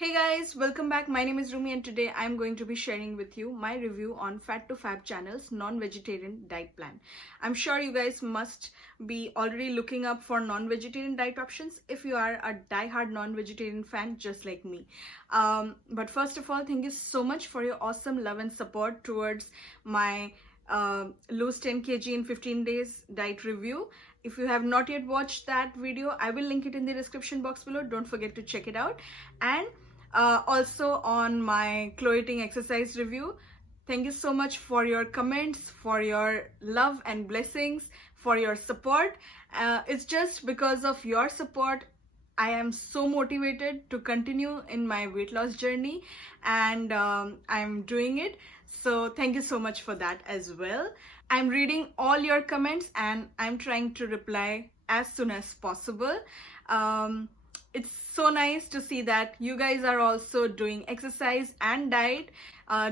Hey guys, welcome back. My name is Rumi and today I'm going to be sharing with you my review on Fat to Fab channel's non-vegetarian diet plan. I'm sure you guys must be already looking up for non-vegetarian diet options if you are a die-hard non-vegetarian fan just like me. But first of all, thank you so much for your awesome love and support towards my lose 10 kg in 15 days diet review. If you have not yet watched that video, I will link it in the description box below. Don't forget to check it out. And also on my clothing exercise review. Thank you so much for your comments, for your love and blessings, for your support. It's just because of your support I am so motivated to continue in my weight loss journey, and I'm doing it. So thank you so much for that as well. I'm reading all your comments and I'm trying to reply as soon as possible. It's so nice to see that you guys are also doing exercise and diet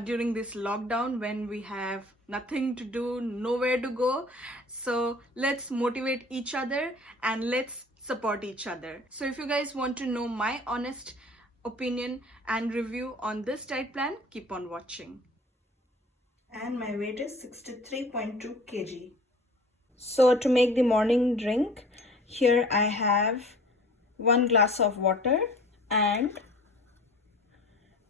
during this lockdown when we have nothing to do, nowhere to go. So let's motivate each other and let's support each other. So if you guys want to know my honest opinion and review on this diet plan, keep on watching. And my weight is 63.2 kg. So to make the morning drink, here I have 1 glass of water, and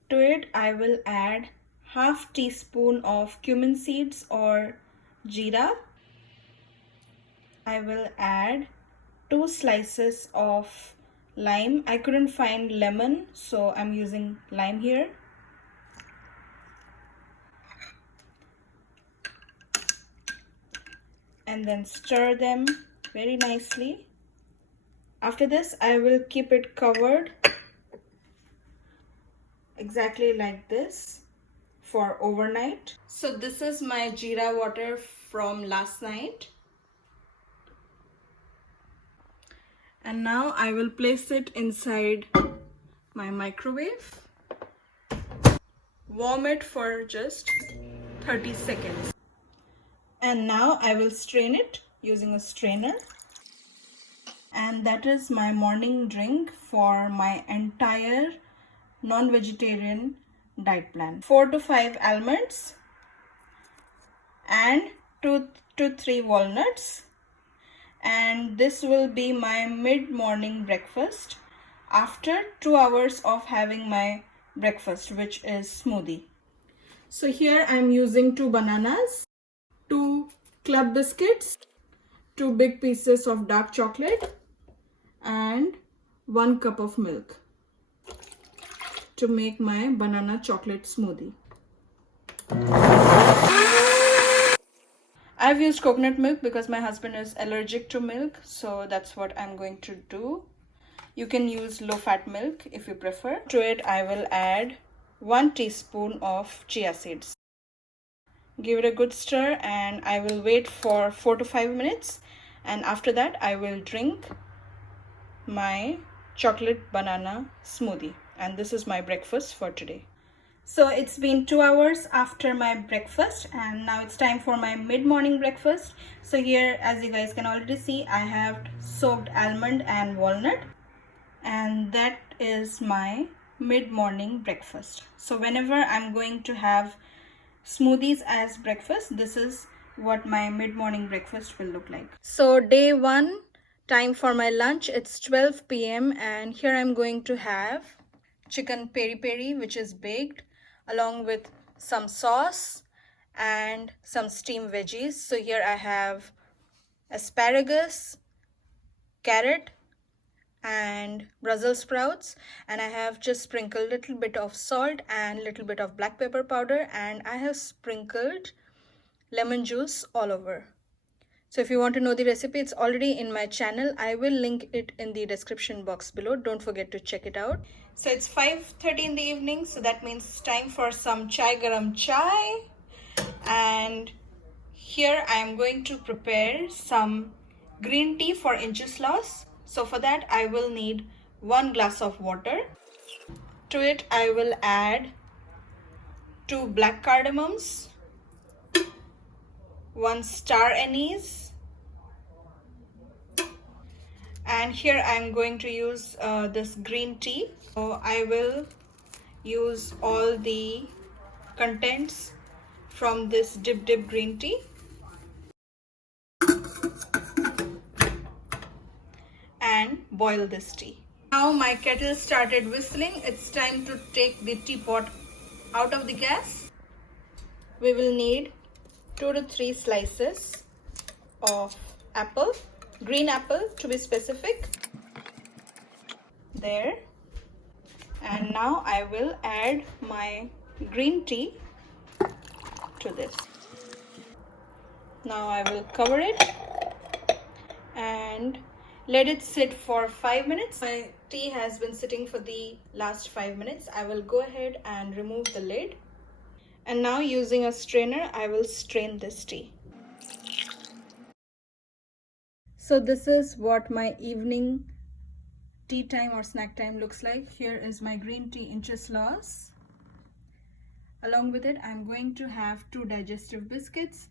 to it I will add half teaspoon of cumin seeds or jeera. I will add 2 slices of lime. I couldn't find lemon, so I'm using lime here. And then stir them very nicely. After this, I will keep it covered exactly like this for overnight. So this is my jeera water from last night. And now I will place it inside my microwave. Warm it for just 30 seconds. And now I will strain it using a strainer. And that is my morning drink for my entire non-vegetarian diet plan. 4 to 5 almonds and 2 to 3 walnuts. And this will be my mid-morning breakfast after 2 hours of having my breakfast, which is smoothie. So here I'm using 2 bananas, 2 club biscuits, 2 big pieces of dark chocolate, and 1 cup of milk to make my banana chocolate smoothie. I've used coconut milk because my husband is allergic to milk, so that's what I'm going to do. You can use low-fat milk if you prefer. To it, I will add 1 teaspoon of chia seeds. Give it a good stir and I will wait for 4 to 5 minutes, and after that I will drink my chocolate banana smoothie. And this is my breakfast for today. So it's been 2 hours after my breakfast and now it's time for my mid-morning breakfast. So here, as you guys can already see, I have soaked almond and walnut, and that is my mid-morning breakfast. So whenever I'm going to have smoothies as breakfast, this is what my mid-morning breakfast will look like. So day 1, time for my lunch. It's 12 p.m. and here I'm going to have chicken peri, which is baked, along with some sauce and some steamed veggies. So here I have asparagus, carrot, and Brussels sprouts, and I have just sprinkled a little bit of salt and little bit of black pepper powder, and I have sprinkled lemon juice all over. So if you want to know the recipe, it's already in my channel. I will link it in the description box below. Don't forget to check it out. So it's 5:30 in the evening, so that means it's time for some chai garam chai. And here I am going to prepare some green tea for inches loss. So for that I will need 1 glass of water. To it I will add 2 black cardamoms, 1 star anise, and here I'm going to use this green tea. So I will use all the contents from this dip green tea and boil this tea. Now my kettle started whistling. It's time to take the teapot out of the gas. We will need 2 to 3 slices of apple, green apple to be specific. There. And now I will add my green tea to this. Now I will cover it and let it sit for 5 minutes. My tea has been sitting for the last 5 minutes. I will go ahead and remove the lid. And now using a strainer, I will strain this tea. So this is what my evening tea time or snack time looks like. Here is my green tea inches loss. Along with it, I'm going to have 2 digestive biscuits,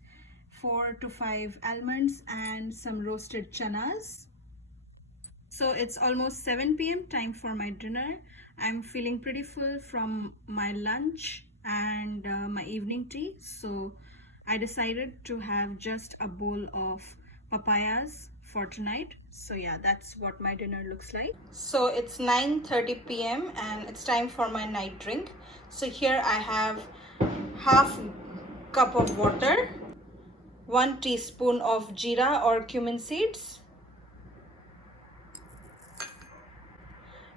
4 to 5 almonds and some roasted chanas. So it's almost 7 p.m. time for my dinner. I'm feeling pretty full from my lunch and my evening tea. So I decided to have just a bowl of papayas for tonight. So yeah, that's what my dinner looks like. So it's 9:30 p.m. and it's time for my night drink. So here I have half cup of water, 1 teaspoon of jeera or cumin seeds,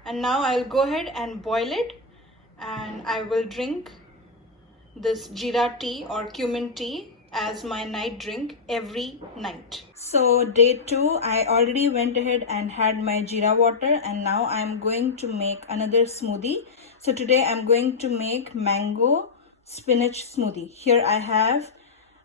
and now I'll go ahead and boil it, and I will drink this jeera tea or cumin tea as my night drink every night. So day 2, I already went ahead and had my jeera water, and now I'm going to make another smoothie. So today I'm going to make mango spinach smoothie. Here I have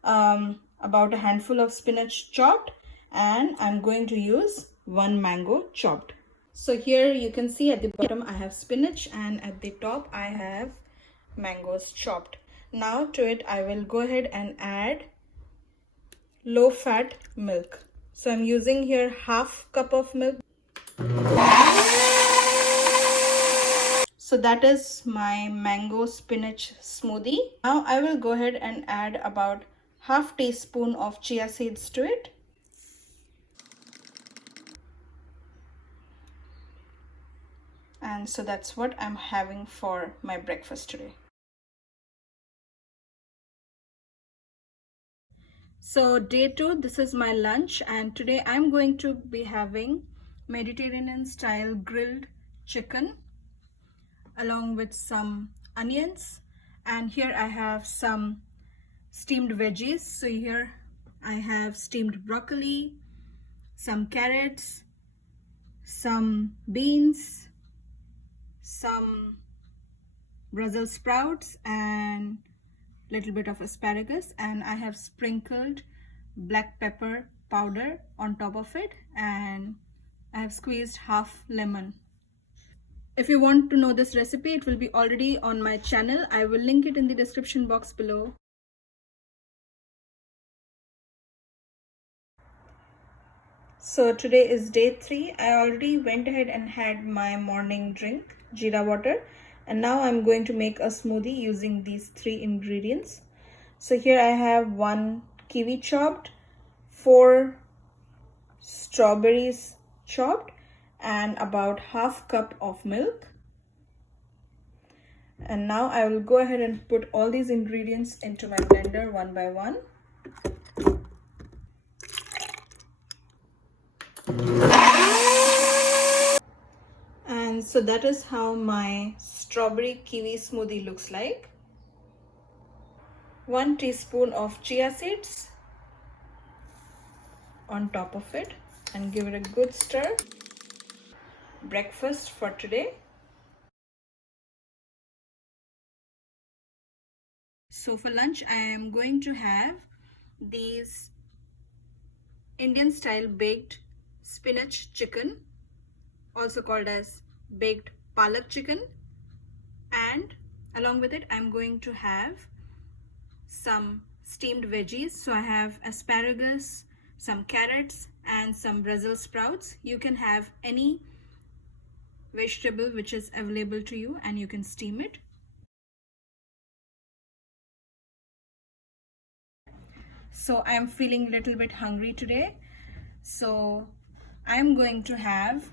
about a handful of spinach chopped, and I'm going to use 1 mango chopped. So here you can see at the bottom I have spinach and at the top I have mangoes chopped. Now to it I will go ahead and add low fat milk. So I'm using here half cup of milk. So that is my mango spinach smoothie. Now I will go ahead and add about half teaspoon of chia seeds to it. And so that's what I'm having for my breakfast today. So day 2, this is my lunch, and today I'm going to be having Mediterranean style grilled chicken along with some onions, and here I have some steamed veggies. So here I have steamed broccoli, some carrots, some beans, some Brussels sprouts and little bit of asparagus, and I have sprinkled black pepper powder on top of it, and I have squeezed half lemon. If you want to know this recipe, it will be already on my channel. I will link it in the description box below. So today is day 3. I already went ahead and had my morning drink, jeera water, and now I'm going to make a smoothie using these 3 ingredients. So here I have 1 kiwi chopped, 4 strawberries chopped, and about half cup of milk. And now I will go ahead and put all these ingredients into my blender one by one. And so that is how my strawberry kiwi smoothie looks like. 1 teaspoon of chia seeds on top of it, and give it a good stir. Breakfast for today. So for lunch I am going to have these Indian style baked spinach chicken, also called as baked palak chicken, and along with it I'm going to have some steamed veggies. So I have asparagus, some carrots and some Brussels sprouts. You can have any vegetable which is available to you and you can steam it. so I'm feeling a little bit hungry today. So I'm going to have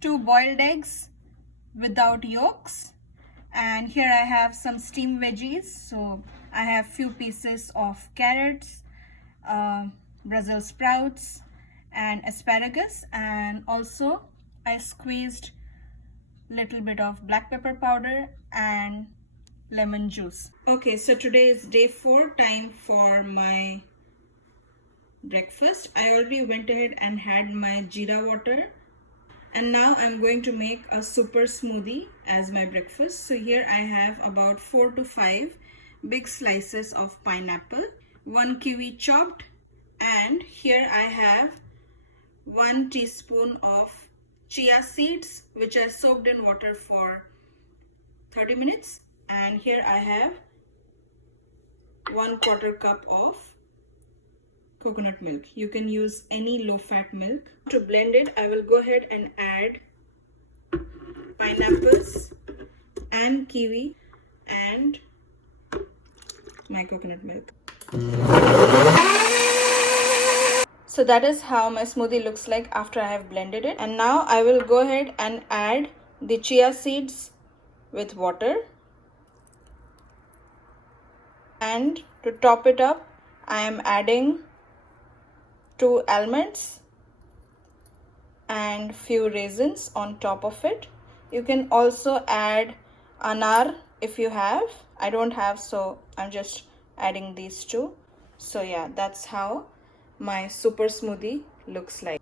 2 boiled eggs without yolks, and here I have some steamed veggies. So I have few pieces of carrots, Brussels sprouts and asparagus, and also I squeezed little bit of black pepper powder and lemon juice. Okay, so today is day 4, time for my breakfast. I already went ahead and had my jeera water, and now I'm going to make a super smoothie as my breakfast. So here I have about 4 to 5 big slices of pineapple, 1 kiwi chopped, and here I have 1 teaspoon of chia seeds which are soaked in water for 30 minutes, and here I have 1/4 cup of coconut milk. You can use any low-fat milk. To blend it, I will go ahead and add pineapples and kiwi and my coconut milk. So that is how my smoothie looks like after I have blended it. And now I will go ahead and add the chia seeds with water. And to top it up, I am adding 2 almonds and few raisins on top of it. You can also add anar if you have. I don't have, so I'm just adding these 2. So yeah, that's how my super smoothie looks like.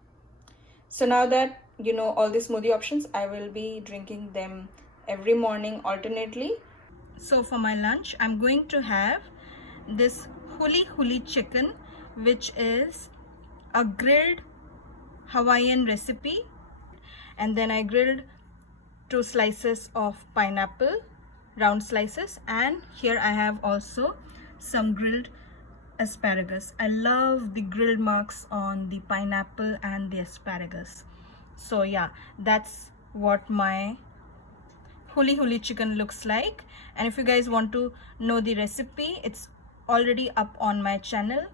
So now that you know all the smoothie options, I will be drinking them every morning alternately. So for my lunch, I'm going to have this huli chicken, which is a grilled Hawaiian recipe, and then I grilled 2 slices of pineapple, round slices, and here I have also some grilled asparagus. I love the grilled marks on the pineapple and the asparagus. So yeah, that's what my huli chicken looks like. And if you guys want to know the recipe, it's already up on my channel.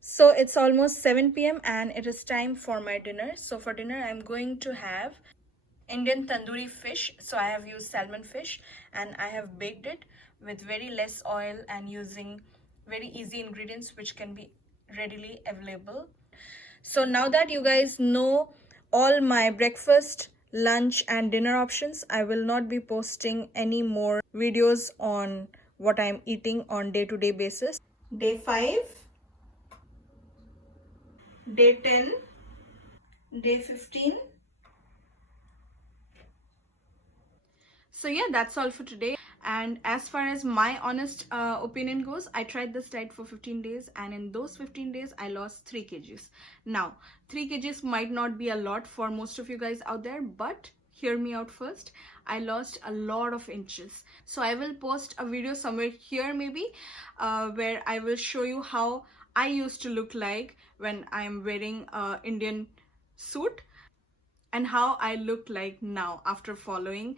So it's almost 7 p.m. and it is time for my dinner. So for dinner, I'm going to have Indian tandoori fish. So I have used salmon fish and I have baked it with very less oil and using very easy ingredients which can be readily available. So now that you guys know all my breakfast, lunch and dinner options, I will not be posting any more videos on what I'm eating on day-to-day basis. Day 5, day 10, day 15. So yeah, that's all for today. And as far as my honest opinion goes, I tried this diet for 15 days, and in those 15 days I lost 3 kgs. Now 3 kgs might not be a lot for most of you guys out there, but hear me out first. I lost a lot of inches. So I will post a video somewhere here maybe where I will show you how I used to look like when I am wearing an Indian suit, and how I look like now after following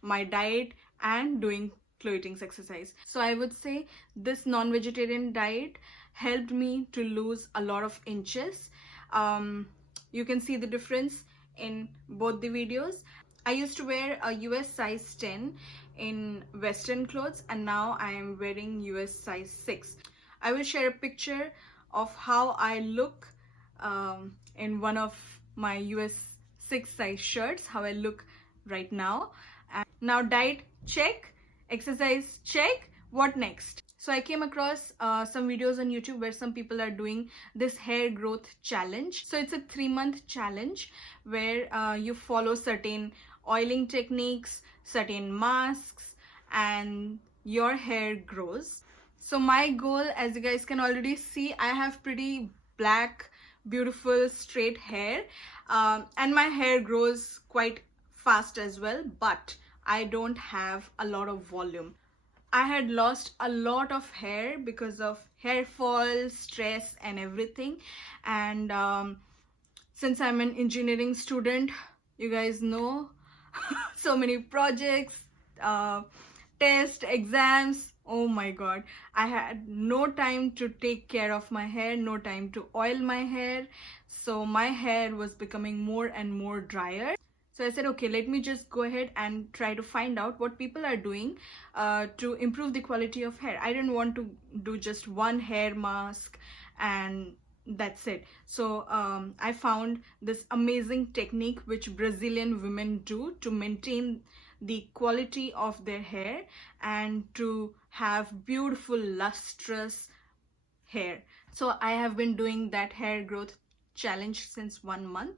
my diet and doing clothing exercise. So I would say this non-vegetarian diet helped me to lose a lot of inches. You can see the difference in both the videos. I used to wear a US size 10 in Western clothes, and now I am wearing US size 6. I will share a picture of how I look in one of my US 6 size shirts, how I look right now. And now diet check, exercise check, what next? So I came across some videos on YouTube where some people are doing this hair growth challenge. So it's a 3-month challenge where you follow certain oiling techniques, certain masks, and your hair grows. So my goal, as you guys can already see, I have pretty black, beautiful straight hair, and my hair grows quite fast as well, but I don't have a lot of volume. I had lost a lot of hair because of hair fall, stress and everything. And since I'm an engineering student, you guys know, so many projects, tests, exams. Oh my god, I had no time to take care of my hair, no time to oil my hair, so my hair was becoming more and more drier. So I said, okay, let me just go ahead and try to find out what people are doing to improve the quality of hair. I didn't want to do just one hair mask and that's it. So I found this amazing technique which Brazilian women do to maintain the quality of their hair and to have beautiful lustrous hair. So I have been doing that hair growth challenge since 1 month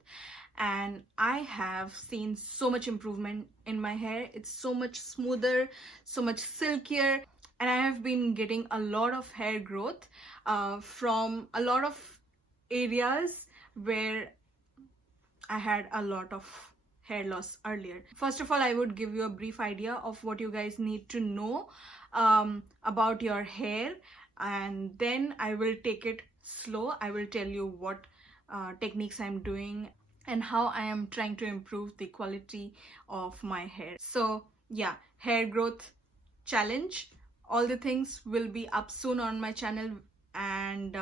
and I have seen so much improvement in my hair. It's so much smoother, so much silkier, and I have been getting a lot of hair growth from a lot of areas where I had a lot of hair loss earlier. First of all, I would give you a brief idea of what you guys need to know about your hair, and then I will take it slow. I will tell you what techniques I'm doing and how I am trying to improve the quality of my hair. So yeah, hair growth challenge, all the things will be up soon on my channel, and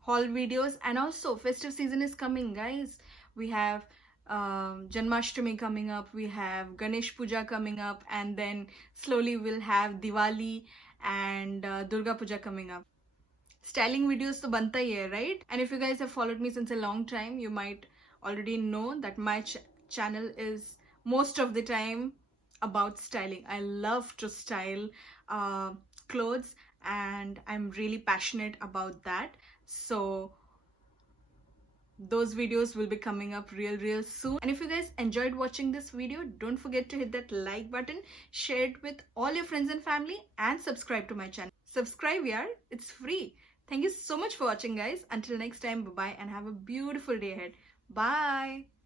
haul videos, and also festive season is coming, guys. We have Janmashtami coming up, we have Ganesh Puja coming up, and then slowly we'll have Diwali and Durga Puja coming up. Styling videos to banta hi hai, right? And if you guys have followed me since a long time, you might already know that my channel is most of the time about styling. I love to style clothes and I'm really passionate about that. So those videos will be coming up real soon. And if you guys enjoyed watching this video, don't forget to hit that like button, share it with all your friends and family, and subscribe to my channel. Subscribe, yaar, it's free. Thank you so much for watching, guys. Until next time, bye bye and have a beautiful day ahead. Bye.